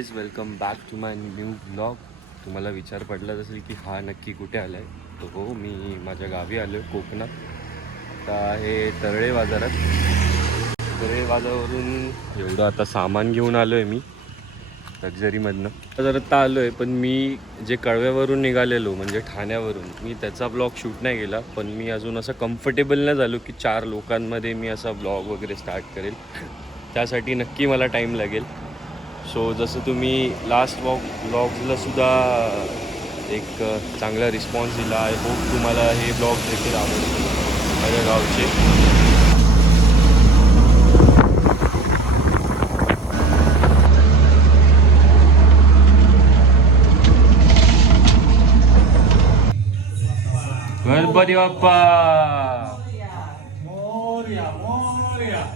Guys, welcome back to my new blog. तुम्हाला विचार पडलाच असेल की हा नक्की कुठे आला आहे. तर हो, मी माझ्या गावी आलो आहे कोकणात. आता हे तरळे बाजारात. तरळे बाजारावरून एवढं आता सामान घेऊन आलो आहे मी लक्झरीमधनं. तर आता आलो आहे, पण मी जे कळव्यावरून निघालेलो म्हणजे ठाण्यावरून, मी त्याचा ब्लॉग शूट नाही केला. पण मी अजून असं कम्फर्टेबल नाही झालो की 4 लोकांमध्ये मी असा ब्लॉग वगैरे स्टार्ट करेल. त्यासाठी नक्की मला टाईम लागेल. सो जसं तुम्ही लास्ट ब्लॉग्सला सुद्धा एक चांगला रिस्पॉन्स दिला. आय होप तुम्हाला हे ब्लॉग देखील आवडतील माझ्या गावचे. गणपती बाप्पा मोरया मोरया.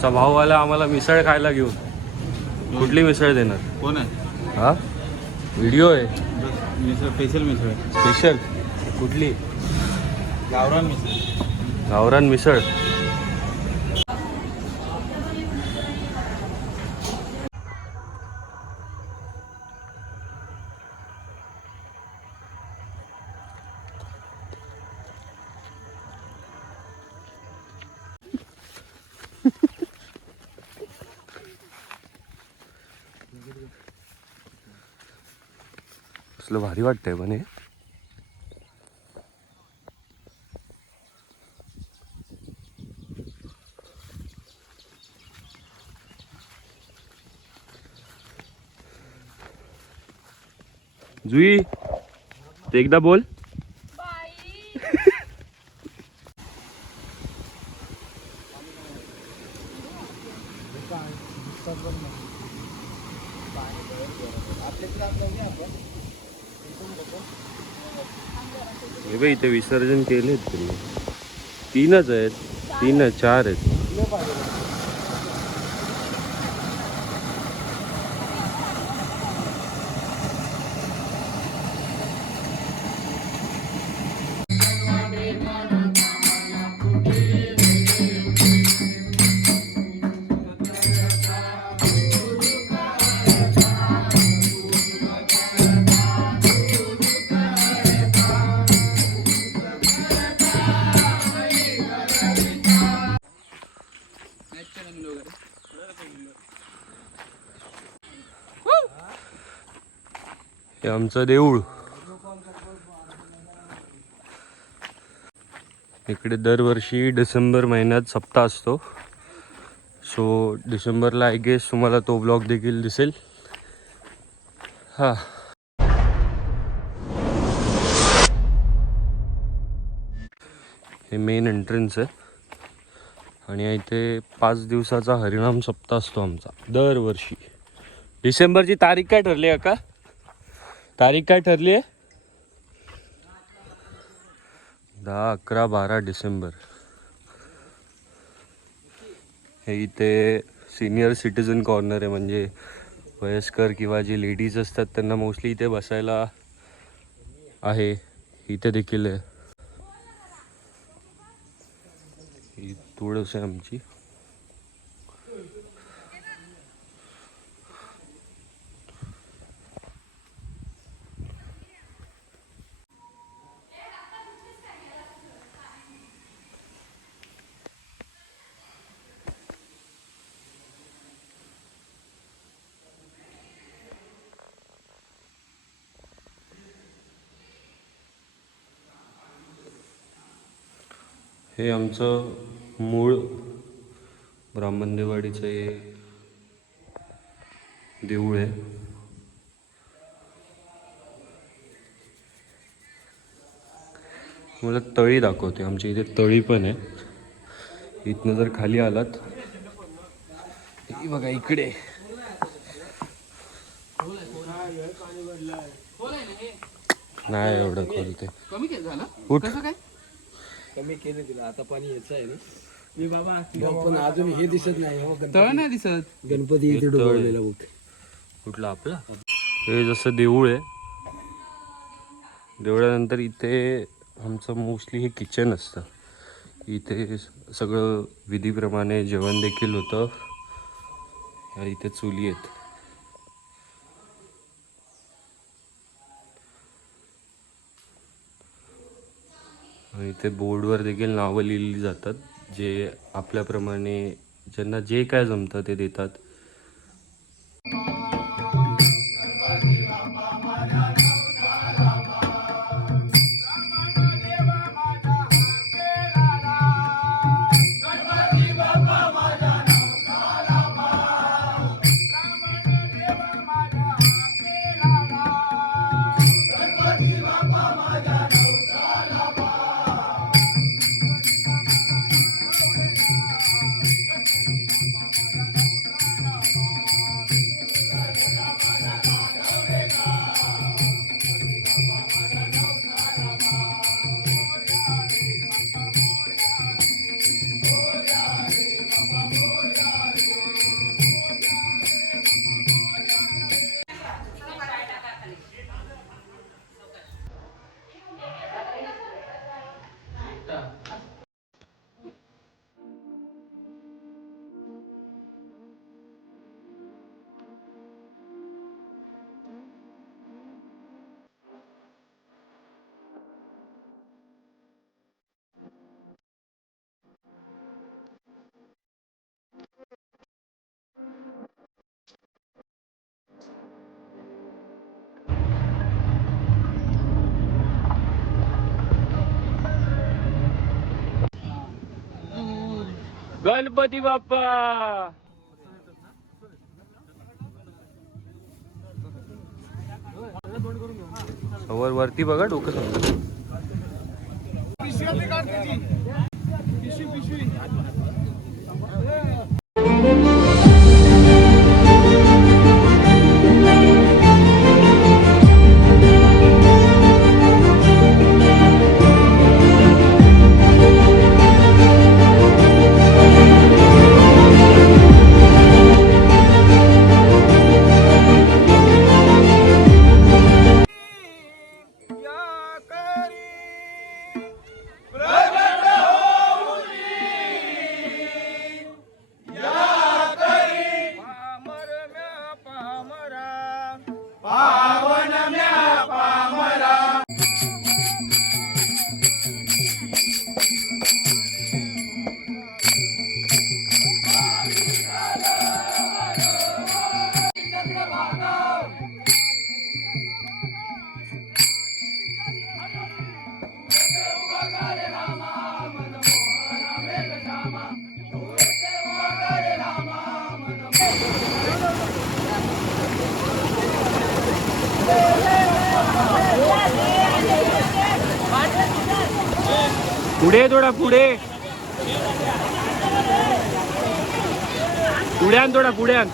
चा भाऊवाला आम्हाला मिसळ खायला घेऊन. कुठली मिसळ देणार? कोण आहे? हा, व्हिडिओ आहे. मिसळ स्पेशल मिसळ. स्पेशल कुठली? गावरान मिसळ. गावरान मिसळ. कसलं भारी वाटतंय पण हे. जुई, ते एकदा बोल. हे बघ, इथे विसर्जन केलेत तुम्ही. 3च आहेत, 3 4 आहेत. हे आमचं देऊळ. इकडे दरवर्षी डिसेंबर महिन्यात सप्ताह असतो. सो डिसेंबरला आय गेस तुम्हाला तो ब्लॉग देखील दिसेल. हा, हे मेन एंट्रन्स आहे. आणि इथे 5 दिवसाचा हरिनाम सप्ताह असतो आमचा दरवर्षी. डिसेंबरची तारीख काय ठरली आहे का? तारीख काय ठरली आहे? 10, 11, 12 डिसेंबर. हे इथे सिनियर सिटीजन कॉर्नर आहे. म्हणजे वयस्कर किंवा जे लेडीज असतात त्यांना मोस्टली इथे बसायला आहे. इथे देखील आहे. ही तुळस आहे आमची. हे आमचं मूळ ब्राह्मणदेवाडीचं हे देऊळ आहे. मला तळी दाखवते. आमच्या इथे तळी पण आहे. इथनं जर खाली आलात, हे बघा इकडे नाही एवढं खोल ते. कमी केलं झालं उठ. कसं काय कमी केलं तिला. आता पाणी यायचं आहे ना मी बाबा, पण अजून हे दिसत नाही. हो तळ नाही दिसत. गणपती इथे डोबवलेला बघ. कुठला आपला? हे जसं देऊळ आहे. देवळानंतर इथे आमचं मोस्टली हे किचन असतं. इथे सगळं विधीप्रमाणे जेवण देखील होतं. इथे चुली आहेत. आणि इथे बोर्डवर देखील नावं लिहिली जातात, जे आपल्याप्रमाणे ज्यांना जे काय जमतं ते देतात. गणपती बाप्पा. वरती बघा डोकं समजा. पुढे थोडा पुढे पुढे आण थोडा पुढे आण.